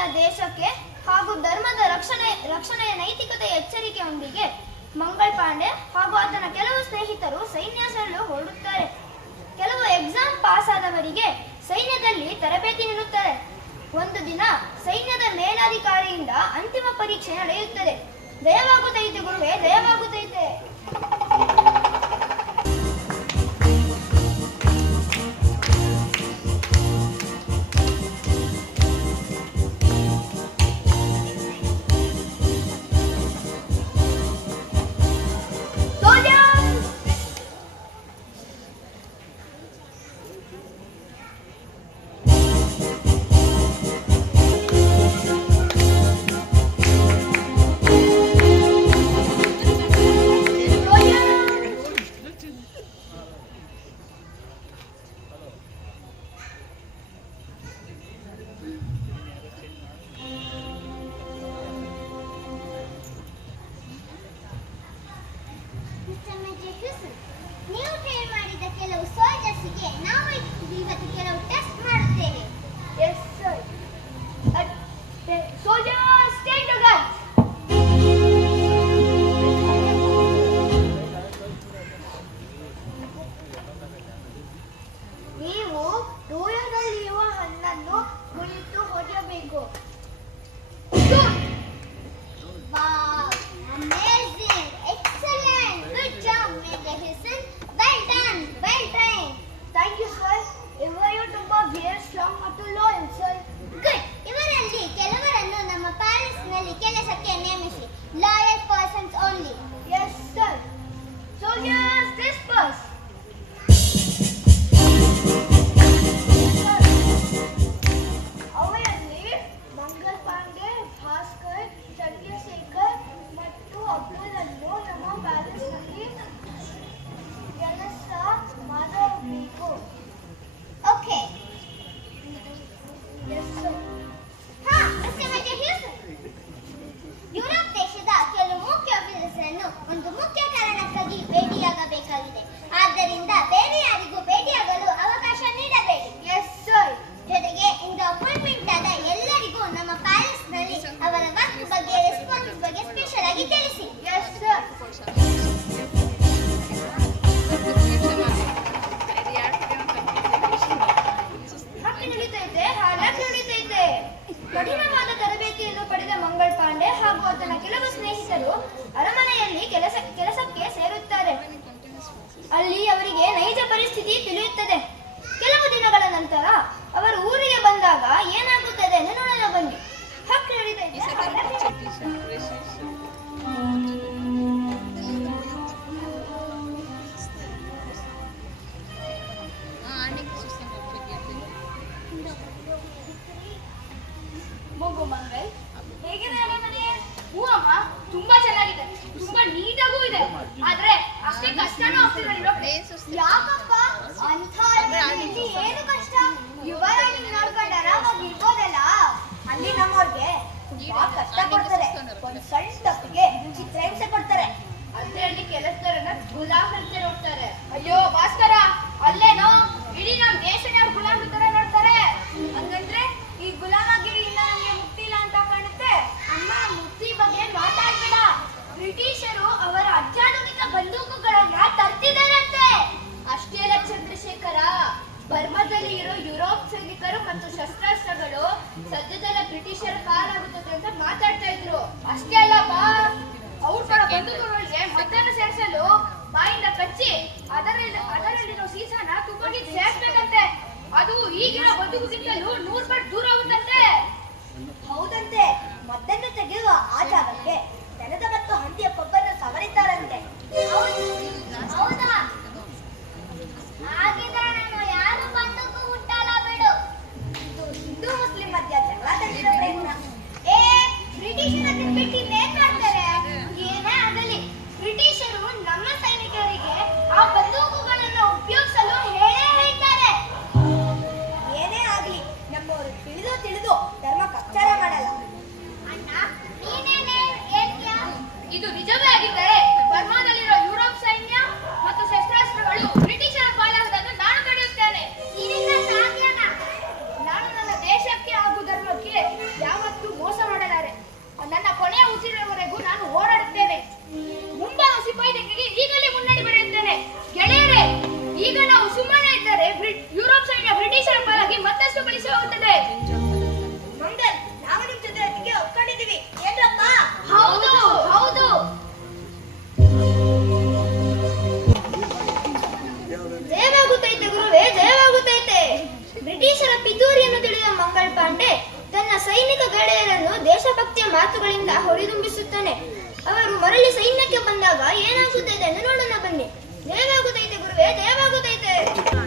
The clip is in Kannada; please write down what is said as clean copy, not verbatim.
ಇಂದಿನ ದೇಶಕ್ಕೆ ಹಾಗೂ ಧರ್ಮದ ರಕ್ಷಣೆಯ ನೈತಿಕತೆಯ ಎಚ್ಚರಿಕೆಯೊಂದಿಗೆ ಮಂಗಳ್ ಪಾಂಡೆ ಹಾಗೂ ಆತನ ಕೆಲವು ಸ್ನೇಹಿತರು ಸೈನ್ಯ ಸೇರಲು ಹೊರಡುತ್ತಾರೆ. ಕೆಲವು ಎಕ್ಸಾಮ್ ಪಾಸ್ ಆದವರಿಗೆ ಸೈನ್ಯದಲ್ಲಿ ತರಬೇತಿ ನೀಡುತ್ತಾರೆ. ಒಂದು ದಿನ ಸೈನ್ಯದ ಮೇಲಾಧಿಕಾರಿಯಿಂದ ಅಂತಿಮ ಪರೀಕ್ಷೆ ನಡೆಯುತ್ತದೆ. ದಯವಾಗುತ್ತೈತೆ ಗುರುವೇ, ದಯವಾಗುತ್ತೈತೆ. ನೀವು ಟ್ರೈನ್ ಮಾಡಿದ ಕೆಲವು ಸೋಲ್ಜರ್ಸ್ಗೆ ನಾವು ಇವತ್ತು ಕೆಲವು ಟೆಸ್ಟ್ ಮಾಡುತ್ತೇವೆ. Yes sir. Soldiers take the guns. ನೀವು ದೂರದಲ್ಲಿರುವ ಹಣ್ಣನ್ನು ಕುಳಿತು ಹೊಡೆಯಬೇಕು. Wow, amazing, excellent, good job major Hewson. Well done, well train. Thank you sir. ಇವರು ತುಂಬಾ ವೇರ್ ಸ್ಟ್ರಾಂಗ್ ಮತ್ತು ಲಾಯಲ್ ಸರ್. ಗುಡ್. ಇವರಲ್ಲಿ ಕೆಲವರನ್ನು ನಮ್ಮ ಪ್ಯಾಲೇಸ್ನಲ್ಲಿ ಕೆಲಸಕ್ಕೆ ನೇಮಿಸಿ. Loyal persons only. Yes sir. Soldiers disperse. ಅವರಲ್ಲಿ ಮಂಗಲ್ ಪಾಂಡೆ, ಭಾಸ್ಕರ್, ಚಂದ್ರಶೇಖರ್ ಮತ್ತು ಅಬ್ದುಲ್ ಅನ್ನು ನಮ್ಮ ಪ್ಯಾಲೇಸ್ನಲ್ಲಿ ಕೆಲಸ ಮಾಡಬೇಕು. Okay. Yes sir. Mister major Hewson, Europe ದೇಶದ ಕೆಲವು ಮುಖ್ಯ ಆಫೀಸರ್ಸ್ ಒಂದು ಮುಖ್ಯ ಕಾರಣಕ್ಕಾಗಿ ಭೇಟಿಯಾಗಬೇಕಾಗಿದೆ. ಆದ್ದರಿಂದ ಬೇರೆ ಯಾರಿಗೂ ಭೇಟಿಯಾಗಲು ಅವಕಾಶ ನೀಡಬೇಡಿ. Yes sir. ಜೊತೆಗೆ ಇಂದು ಅಪಾಯಿಂಟ್ಮೆಂಟ್ ಆದ ಎಲ್ಲರಿಗೂ ನಮ್ಮ ಪ್ಯಾಲೇಸ್ನಲ್ಲಿ ಅವರ ವರ್ಕ್ ಬಗ್ಗೆ, ರೆಸ್ಪಾನ್ಸ್ ಬಗ್ಗೆ ಸ್ಪೆಷಲ್ ಆಗಿ ತಿಳಿಸಿ. Yes sir. ಹಕ್ಕಿ ನಡೀತೈತೆ, ಹಾಲಕ್ಕೆ ನಡೀತೈತೆ. ಕಠಿಣವಾದ ತರಬೇತಿಯನ್ನು ಪಡೆದ ಮಂಗಳ್ ಪಾಂಡೆ ಹಾಗೂ ಆತನ ಕೆಲವು ಸ್ನೇಹಿತರು ಅರಮನೆಯಲ್ಲಿ ಕೆಲಸಕ್ಕೆ ಸೇರುತ್ತಾರೆ. ಅಲ್ಲಿ ಅವರಿಗೆ ನೈಜ ಪರಿಸ್ಥಿತಿ ತಿಳಿಯುತ್ತದೆ. ಕೆಲವು ದಿನಗಳ ನಂತರ ಅವರು ಊರಿಗೆ ಬಂದಾಗ ಏನಾಗುತ್ತದೆ ಎಂದು ನೋಡಲು ಬನ್ನಿ. ಹಕ್ಕಿ ನಡೀತೈತೆ, ಹಾಲಕ್ಕೆ ಮಗು ಮಂಗಲ್, ಹೇಗಿದೆ ಅರಮನೆ? ಹೂ ಅಮ್ಮ, ತುಂಬಾ ಚೆನ್ನಾಗಿದೆ, ತುಂಬಾ ನೀಟಾಗೂ ಇದೆ. ಆದ್ರೆ ಅಷ್ಟೇ ಕಷ್ಟನೂ ಆಗ್ತಿದೆ. ಯಾಕಪ್ಪ ಅಂಥ ಅರಮನೆಯಲ್ಲಿ ಏನು ಕಷ್ಟ? ಯುವರಾಣಿ ನೋಡ್ಕೊಂಡು ಆರಾಮಾಗಿ ಇರ್ಬೋದಲ್ಲ. ಅಲ್ಲಿ ನಮ್ಮವ್ರಿಗೆ ತುಂಬಾ ಕಷ್ಟ ಕೊಡ್ತಾರೆ. ಒಂದ್ ಸಣ್ಣ ತಪ್ಪಿಗೆ ಚಿತ್ರಹಿಂಸೆ ಕೊಡ್ತಾರೆ. ಅದರಲ್ಲಿ ಕೆಲಸದವರನ್ನ ಗುಲಾಮ್ ಅಂತ ನೋಡ್ತಾರೆ. ಅಯ್ಯೋ ಭಾಸ್ಕರ, ಅಲ್ಲೇನೋ ಇಡೀ ನಮ್ ದೇಶದವ್ರು ಗುಲಾಮ್ ತರ ನೋಡ್ತಾರೆ. ಹಂಗಂದ್ರೆ ಈ ಗುಲಾಮಗಿರಿಯಿಂದ ನಮ್ಗೆ ಮುಕ್ತಿ ಇಲ್ಲ ಅಂತ ಕಾಣುತ್ತೆ. ಅಮ್ಮ, ಮುಕ್ತಿ ಬಗ್ಗೆ ಮಾತಾಡ್ಬೇಡ. ಬ್ರಿಟಿಷರು ಅವರ ಅತ್ಯಾಧುನಿಕ ಬಂದೂಕುಗಳನ್ನ ತರ್ತಿದಾರಂತೆ. ಅಷ್ಟೇ ಅಲ್ಲ ಚಂದ್ರಶೇಖರ, ಬರ್ಮಾದಲ್ಲಿ ಇರೋ ಯುರೋಪ್ ಸೈನಿಕರು ಮತ್ತು ಶಸ್ತ್ರಾಸ್ತ್ರಗಳು ಸದ್ಯದಲ್ಲೇ ಬ್ರಿಟಿಷರ ಕಾಲಾಗುತ್ತದೆ ಅಂತ ಮಾತಾಡ್ತಾ ಇದ್ರು. ಅಷ್ಟೇ ಅಲ್ಲ ಬಾ, ಅವ್ರ ಬಂದೂಕುಗಳಿಗೆ ಮದ್ದನ್ನು ಸೇರಿಸಲು ಬಾಯಿಂದ ಕಚ್ಚಿ ಅದರಲ್ಲಿರೋ ಸೀಸಾನ ತುಪ್ಪಕ್ಕೆ ಸೇರಿಸ್ಬೇಕಂತೆ. ಅದು ಈಗಿನ ಬಂದೂಕಿಗಿಂತಲೂ 100 ಪಟ್ಟು ದೂರ ಆಗುತ್ತಂತೆ. ಹೌದಂತೆ. ಮದ್ದನ್ನು ತೆಗೆಯುವ ಆ ಜಾಗಕ್ಕೆ ದನದ ಮತ್ತು ಹಂದಿಯ ಕೊಬ್ಬನ್ನು ಸವರಿದ್ದಾರಂತೆ. ಹೌದಾ? ಹಾಗಿದ್ರೆ ನಾನು ಯಾರು ಬಂದಕ್ಕೂ ಹುಟ್ಟಲ್ಲ ಬಿಡು. ಇದು ಹಿಂದೂ ಮುಸ್ಲಿಂ ಮಧ್ಯ ಜಗಳ ತಗ್ಗಿರೋ ಪ್ರಯತ್ನ. ಬ್ರಿಟಿಷರ ಬಿಟ್ಟು ಇನ್ನೇನ್ ಮಾಡ್ತಾರೆ? ಏನೇ ಆಗಲಿ, ಬ್ರಿಟಿಷರು ನಮ್ಮ ಸೈನಿಕರಿಗೆ ಆ ಬಂದೂಕುಗಳನ್ನು ಉಪಯೋಗಿಸಲು ಹೇಳೇ ಹೇಳ್ತಾರೆ. ಏನೇ ಆಗಲಿ, ನಮ್ಮವರು ತಿಳಿದು ಮಾತುಗಳಿಂದ ಹೊರಿದುಂಬಿಸುತ್ತಾನೆ. ಅವರು ಮರಳಿ ಸೈನ್ಯಕ್ಕೆ ಬಂದಾಗ ಏನಾಗುತ್ತದೆ ಎಂದು ನೋಡೋಣ ಬನ್ನಿ. ದೇವಾಗುತ್ತೈತೆ ಗುರುವೇ, ದೇವಾಗುತ್ತೈತೆ.